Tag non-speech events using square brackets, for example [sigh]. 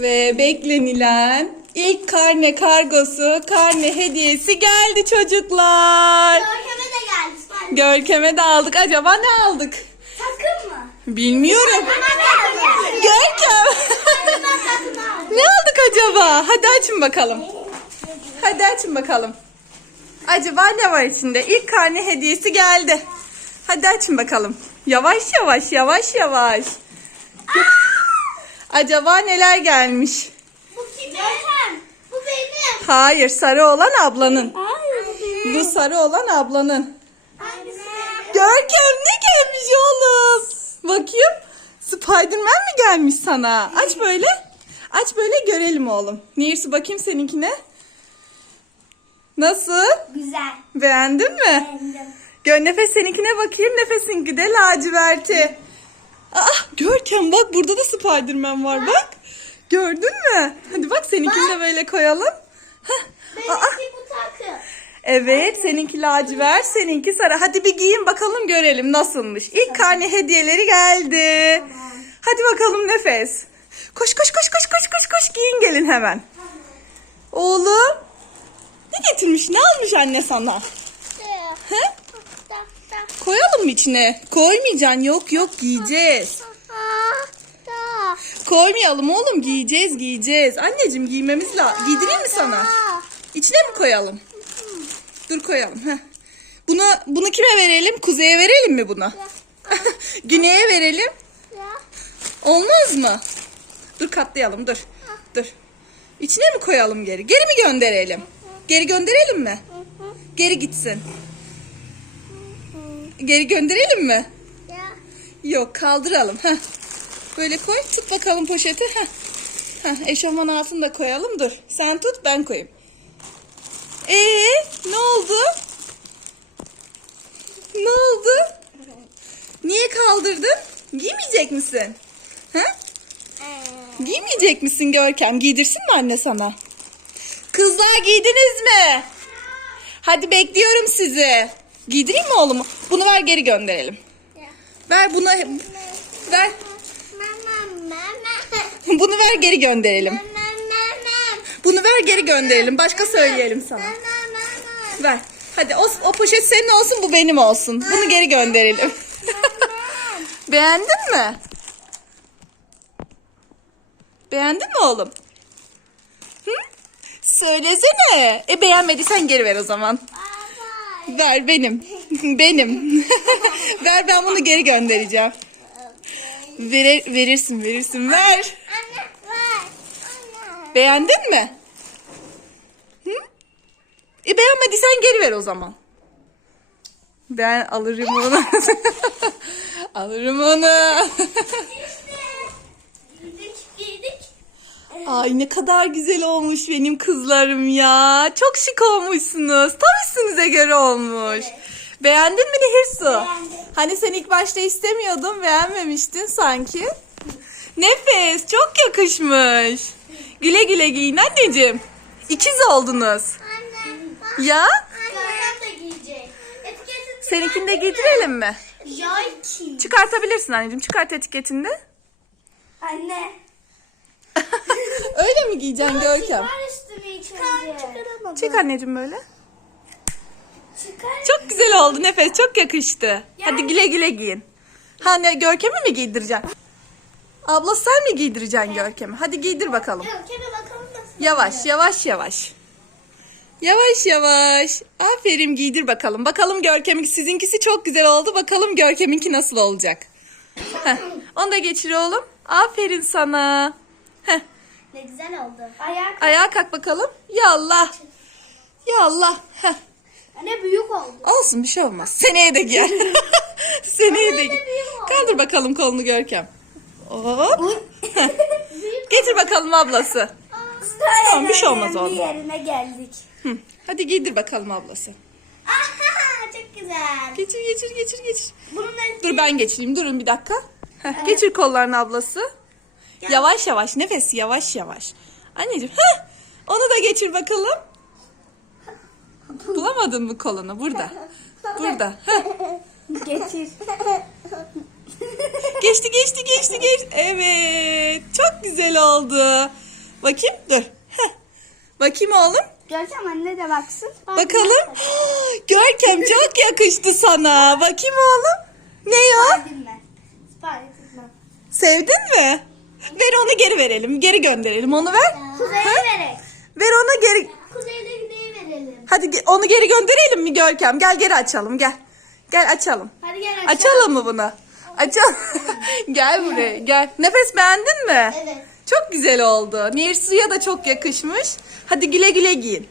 Ve beklenilen ilk karne kargosu, karne hediyesi geldi çocuklar. Görkem'e de geldi. Sen Görkem'e de aldık. Acaba ne aldık? takım mı? Bilmiyorum. Görkem. Ben ne aldık acaba? Hadi açın bakalım. Hadi açın bakalım. Acaba ne var içinde? İlk karne hediyesi geldi. Hadi açın bakalım. Yavaş yavaş, yavaş yavaş. Acaba neler gelmiş? Bu kimin? Bu benim. Hayır, sarı olan ablanın. Hayır bu benim. Bu sarı olan ablanın. Hangisi? Görkem ne gelmiş oğlum? Bakayım. Spiderman mi gelmiş sana? Aç böyle. Aç böyle görelim oğlum. Nehirsu bakayım seninkine. Nasıl? Güzel. Beğendin mi? Beğendim. Gör nefes seninkine bakayım. Nefesinki de laciverti. Aa, Görkem bak burada da Spiderman var bak. Gördün mü? Hadi bak seninkini de böyle koyalım. Heh. Aa, Benimki bu takım. Evet seninki lacivert seninki sarı. Hadi bir giyin bakalım görelim nasılmış. İlk karne hediyeleri geldi. Hadi bakalım nefes. Koş koş koş koş koş koş koş giyin gelin hemen. Oğlum ne getirmiş ne almış anne sana? He? Koyalım mı içine? Koymayacaksın yok yok giyeceğiz. Koymayalım oğlum giyeceğiz giyeceğiz. Anneciğim giymemiz lazım. Giydireyim mi sana? İçine mi koyalım? Dur koyalım. Heh. Bunu bunu kime verelim? Kuzey'e verelim mi bunu? [laughs] Güney'e verelim. Olmaz mı? Dur katlayalım dur. Dur. İçine mi koyalım geri? Geri mi gönderelim? Geri gönderelim mi? Geri gitsin. Geri gönderelim mi? Ya. Yok kaldıralım. Heh. Böyle koy. Tut bakalım poşeti. Heh. Heh, eşofman altını da koyalım. Dur. Sen tut ben koyayım. Ee, ne oldu? Ne oldu? Niye kaldırdın? Giymeyecek misin? Ha? Giymeyecek misin Görkem? Giydirsin mi anne sana? Kızlar giydiniz mi? Hadi bekliyorum sizi. Giydireyim mi oğlumu? Bunu ver geri gönderelim. Ver bunu ver. [laughs] Bunu ver geri gönderelim. Bunu ver geri gönderelim. Başka söyleyelim sana. Ver. Hadi o, o poşet senin olsun bu benim olsun. Bunu geri gönderelim. [laughs] Beğendin mi? Beğendin mi oğlum? Hı? Söylesene. E beğenmediysen geri ver o zaman. Ver benim. benim. [laughs] ver ben bunu geri göndereceğim. Verir, verirsin verirsin ver. Beğendin mi? Hı? E beğenmediysen geri ver o zaman. Ben alırım onu. [laughs] alırım onu. [laughs] Ay ne kadar güzel olmuş benim kızlarım ya. Çok şık olmuşsunuz. Tam üstünüze göre olmuş. Beğendin mi Nehirsu? Beğendim. Hani sen ilk başta istemiyordun, beğenmemiştin sanki. Nefes, çok yakışmış. Güle güle giyin anneciğim. İkiz oldunuz. Anne. Ya? Etiketini Seninkini de giydirelim mi? Joyki. Çıkartabilirsin anneciğim. Çıkart etiketini de. Anne. Öyle mi giyeceksin Görkem? Çıkar üstünü ilk. Çek anneciğim böyle. Çıkar. Çok güzel oldu Nefes. Çok yakıştı. Hadi güle güle giyin. Ha ne Görkem'i mi giydireceksin? Abla sen mi giydireceksin Görkem'i? Hadi giydir bakalım. Görkem'e bakalım nasıl. Yavaş yavaş yavaş. Yavaş yavaş. Aferin giydir bakalım. Bakalım Görkem'in sizinkisi çok güzel oldu. Bakalım Görkem'inki nasıl olacak. Heh, onu da geçir oğlum. Aferin sana. Heh, Ne güzel oldu. Ayak. ayağa kalk bakalım. Yallah. Yallah. Heh. Anne büyük oldu. Olsun bir şey olmaz. Seneye de giyer. [laughs] Seneye de giy. büyük oldu. Kaldır bakalım kolunu Görkem. Hop. [laughs] Getir bakalım ablası. Tamam, bir şey olmaz oğlum. yerine geldik. Hı. Hadi giydir bakalım ablası. Aha çok güzel. Geçir geçir geçir geçir. Bunun Dur ben geçireyim. Durun bir dakika. Heh, geçir kollarını ablası. Yavaş yavaş. Nefes yavaş yavaş. Anneciğim. Heh, onu da geçir bakalım. Bulamadın mı kolunu? Burada. Burada. Heh. Geçir. Geçti geçti geçti geçti. Evet. Çok güzel oldu. Bakayım dur. Heh. Bakayım oğlum. Görkem anne de baksın. Bakalım. Görkem çok yakıştı sana. Bakayım oğlum. Ne o? Sevdin mi? Sevdin mi? Ver onu geri verelim. Geri gönderelim. Onu ver. Kuzey'e Ha? verek. Ver onu geri. Kuzey'de gideyi verelim. Hadi ge- onu geri gönderelim mi Görkem? Gel geri açalım gel. Gel açalım. Hadi gel açalım. Açalım mı bunu? Açalım. [laughs] gel buraya gel. Nefes beğendin mi? Evet. Çok güzel oldu. Nehir suya da çok yakışmış. Hadi güle güle giyin.